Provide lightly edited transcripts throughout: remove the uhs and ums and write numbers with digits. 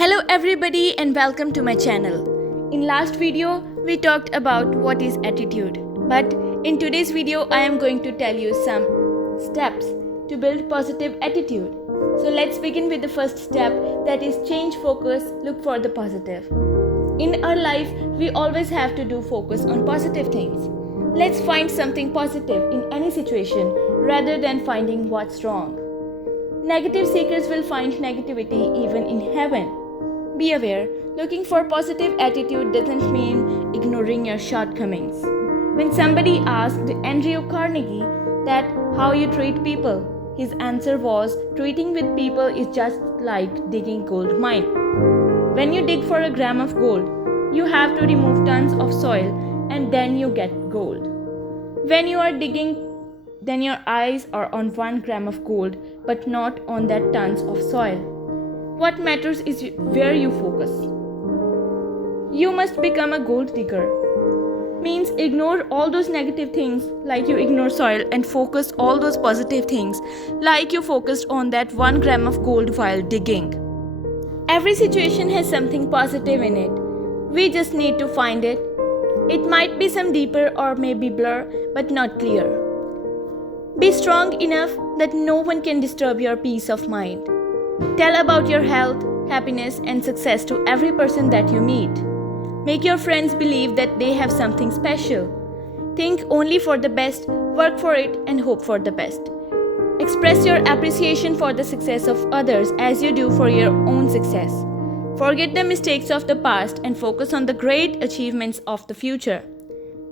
Hello everybody and welcome to my channel. In last video we talked about what is attitude, but in today's video I am going to tell you some steps to build positive attitude. So let's begin with the first step, that is change focus, look for the positive. In our life we always have to do focus on positive things. Let's find something positive in any situation rather than finding what's wrong. Negative seekers will find negativity even in heaven. Be aware, looking for positive attitude doesn't mean ignoring your shortcomings. When somebody asked Andrew Carnegie that how you treat people, his answer was, treating with people is just like digging gold mine. When you dig for a gram of gold, you have to remove tons of soil and then you get gold. When you are digging, then your eyes are on 1 gram of gold but not on that tons of soil. What matters is where you focus. You must become a gold digger. Means ignore all those negative things like you ignore soil and focus all those positive things like you focused on that 1 gram of gold while digging. Every situation has something positive in it. We just need to find it. It might be some deeper or maybe blur, but not clear. Be strong enough that no one can disturb your peace of mind. Tell about your health, happiness, and success to every person that you meet. Make your friends believe that they have something special. Think only for the best, work for it, and hope for the best. Express your appreciation for the success of others as you do for your own success. Forget the mistakes of the past and focus on the great achievements of the future.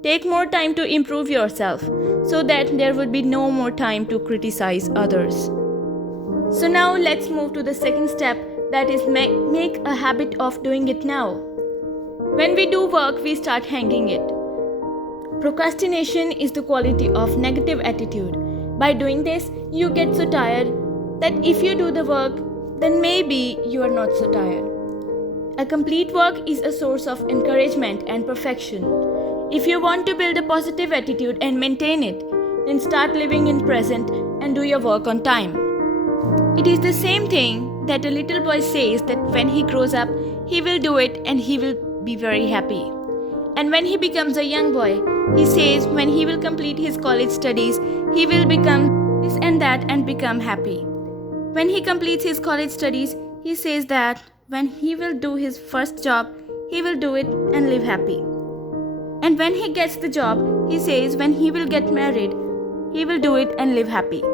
Take more time to improve yourself so that there will be no more time to criticize others. So now let's move to the second step, that is make a habit of doing it now. When we do work, we start hanging it. Procrastination is the quality of negative attitude. By doing this, you get so tired that if you do the work, then maybe you are not so tired. A complete work is a source of encouragement and perfection. If you want to build a positive attitude and maintain it, then start living in present and do your work on time. It is the same thing that a little boy says that when he grows up, he will do it and he will be very happy. And when he becomes a young boy, he says when he will complete his college studies, he will become this and that and become happy. When he completes his college studies, he says that when he will do his first job, he will do it and live happy. And when he gets the job, he says when he will get married, he will do it and live happy.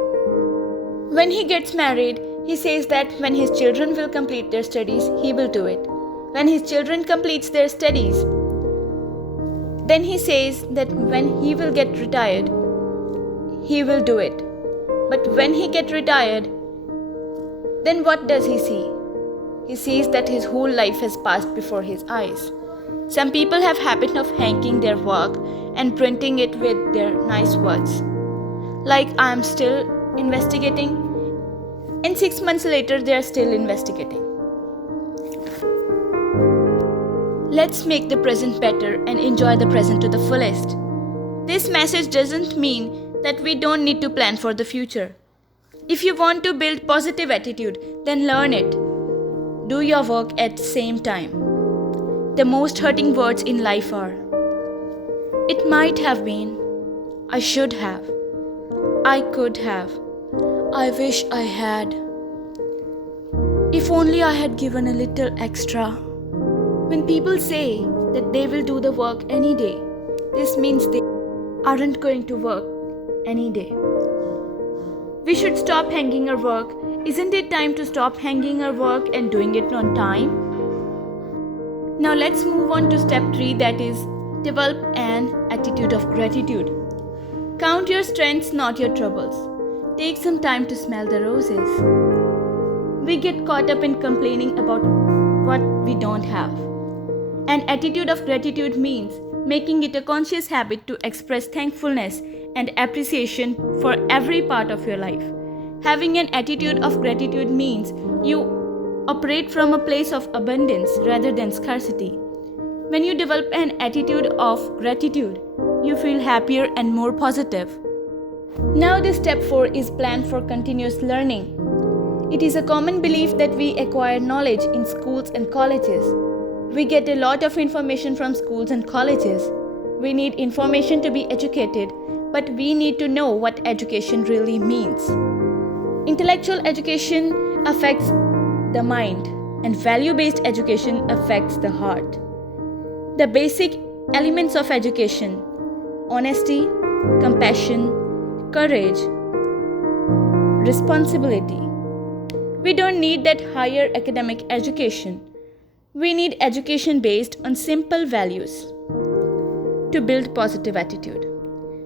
When he gets married, he says that when his children will complete their studies, he will do it. When his children completes their studies, then he says that when he will get retired, he will do it. But when he gets retired, then what does he see? He sees that his whole life has passed before his eyes. Some people have habit of hanging their work and printing it with their nice words. Like, I am still investigating, and 6 months later they are still investigating. Let's make the present better and enjoy the present to the fullest. This message doesn't mean that we don't need to plan for the future. If you want to build positive attitude, then learn it. Do your work at the same time. The most hurting words in life are, it might have been, I should have, I could have, I wish I had. If only I had given a little extra. When people say that they will do the work any day, this means they aren't going to work any day. We should stop hanging our work. Isn't it time to stop hanging our work and doing it on time? Now let's move on to step 3, that is develop an attitude of gratitude. Count your strengths, not your troubles. Take some time to smell the roses. We get caught up in complaining about what we don't have. An attitude of gratitude means making it a conscious habit to express thankfulness and appreciation for every part of your life. Having an attitude of gratitude means you operate from a place of abundance rather than scarcity. When you develop an attitude of gratitude, you feel happier and more positive. Now the step 4 is plan for continuous learning. It is a common belief that we acquire knowledge in schools and colleges. We get a lot of information from schools and colleges. We need information to be educated, but we need to know what education really means. Intellectual education affects the mind, and value-based education affects the heart. The basic elements of education: honesty, compassion, courage, responsibility. We don't need that higher academic education. We need education based on simple values to build positive attitude.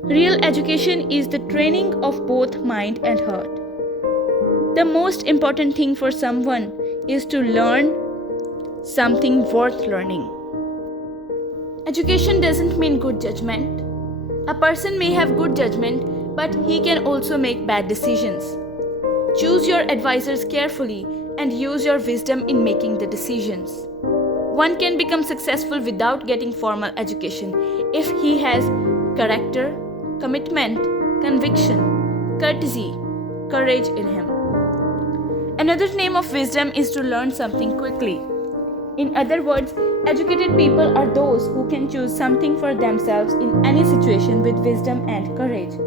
Real education is the training of both mind and heart. The most important thing for someone is to learn something worth learning. Education doesn't mean good judgment. A person may have good judgment, but he can also make bad decisions. Choose your advisors carefully and use your wisdom in making the decisions. One can become successful without getting formal education if he has character, commitment, conviction, courtesy, courage in him. Another name of wisdom is to learn something quickly. In other words, educated people are those who can choose something for themselves in any situation with wisdom and courage.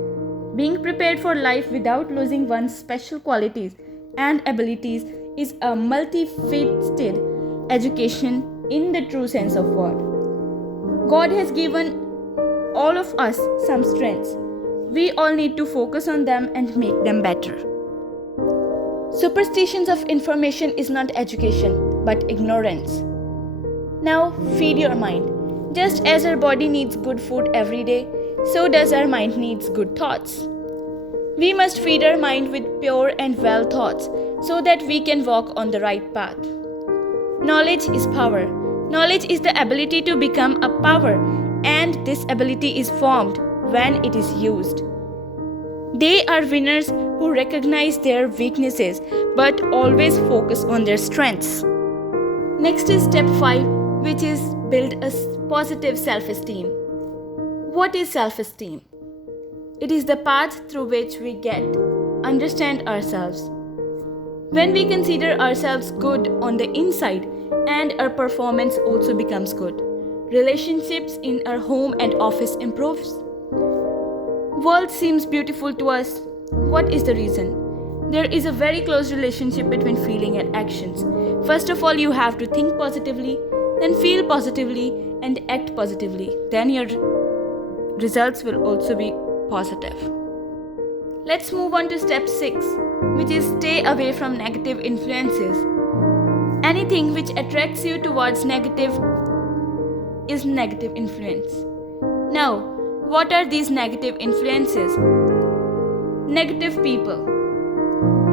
Being prepared for life without losing one's special qualities and abilities is a multifaceted education in the true sense of word. God has given all of us some strengths. We all need to focus on them and make them better. Superstitions of information is not education, but ignorance. Now feed your mind. Just as our body needs good food every day, so does our mind needs good thoughts. We must feed our mind with pure and well thoughts so that we can walk on the right path. Knowledge is power. Knowledge is the ability to become a power, and this ability is formed when it is used. They are winners who recognize their weaknesses but always focus on their strengths. Next is step 5, which is build a positive self-esteem. What is self-esteem? It is the path through which we understand ourselves. When we consider ourselves good on the inside, and our performance also becomes good. Relationships in our home and office improves. World seems beautiful to us. What is the reason? There is a very close relationship between feeling and actions. First of all, you have to think positively, then feel positively and act positively. Then your results will also be positive. Let's move on to step 6, which is stay away from negative influences. Anything which attracts you towards negative is negative influence. Now, what are these negative influences? Negative people.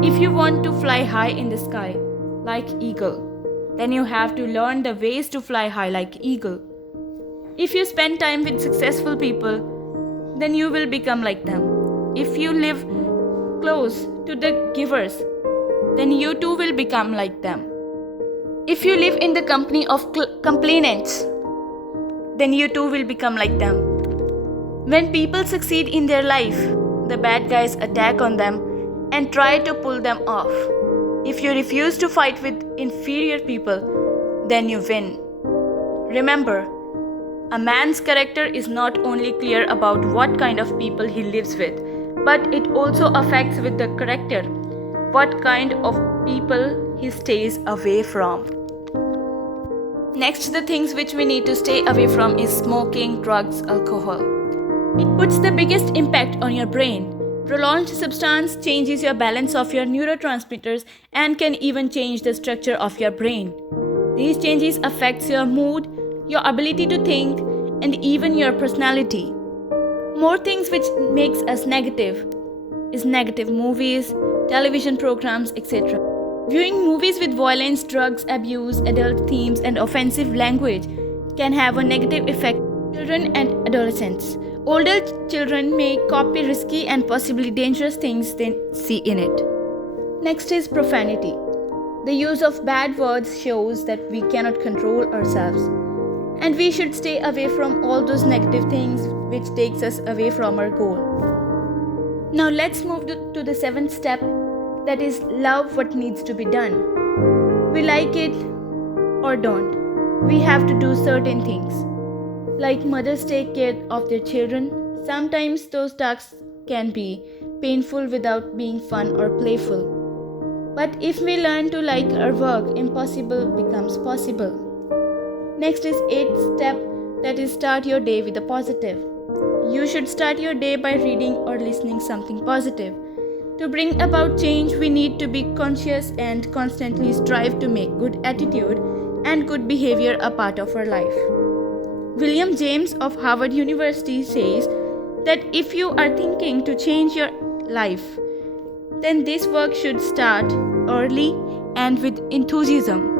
If you want to fly high in the sky, like eagle, then you have to learn the ways to fly high like eagle. If you spend time with successful people, then you will become like them. If you live close to the givers, then you too will become like them. If you live in the company of complainants, then you too will become like them. When people succeed in their life, the bad guys attack on them and try to pull them off. If you refuse to fight with inferior people, then you win. Remember, a man's character is not only clear about what kind of people he lives with, but it also affects with the character, what kind of people he stays away from. Next, the things which we need to stay away from is smoking, drugs, alcohol. It puts the biggest impact on your brain. Prolonged substance changes your balance of your neurotransmitters and can even change the structure of your brain. These changes affect your mood, your ability to think, and even your personality. More things which makes us negative is negative movies, television programs, etc. Viewing movies with violence, drugs, abuse, adult themes, and offensive language can have a negative effect on children and adolescents. Older children may copy risky and possibly dangerous things they see in it. Next is profanity. The use of bad words shows that we cannot control ourselves, and we should stay away from all those negative things which takes us away from our goal. Now let's move to the 7th step, that is, love what needs to be done. We like it or don't. We have to do certain things. Like mothers take care of their children, sometimes those tasks can be painful without being fun or playful. But if we learn to like our work, impossible becomes possible. Next is 8th step, that is start your day with a positive. You should start your day by reading or listening something positive. To bring about change, we need to be conscious and constantly strive to make good attitude and good behavior a part of our life. William James of Harvard University says that if you are thinking to change your life, then this work should start early and with enthusiasm.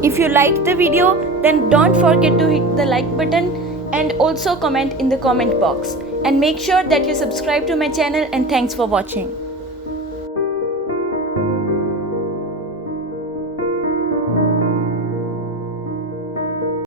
If you liked the video, then don't forget to hit the like button and also comment in the comment box. And make sure that you subscribe to my channel, and thanks for watching.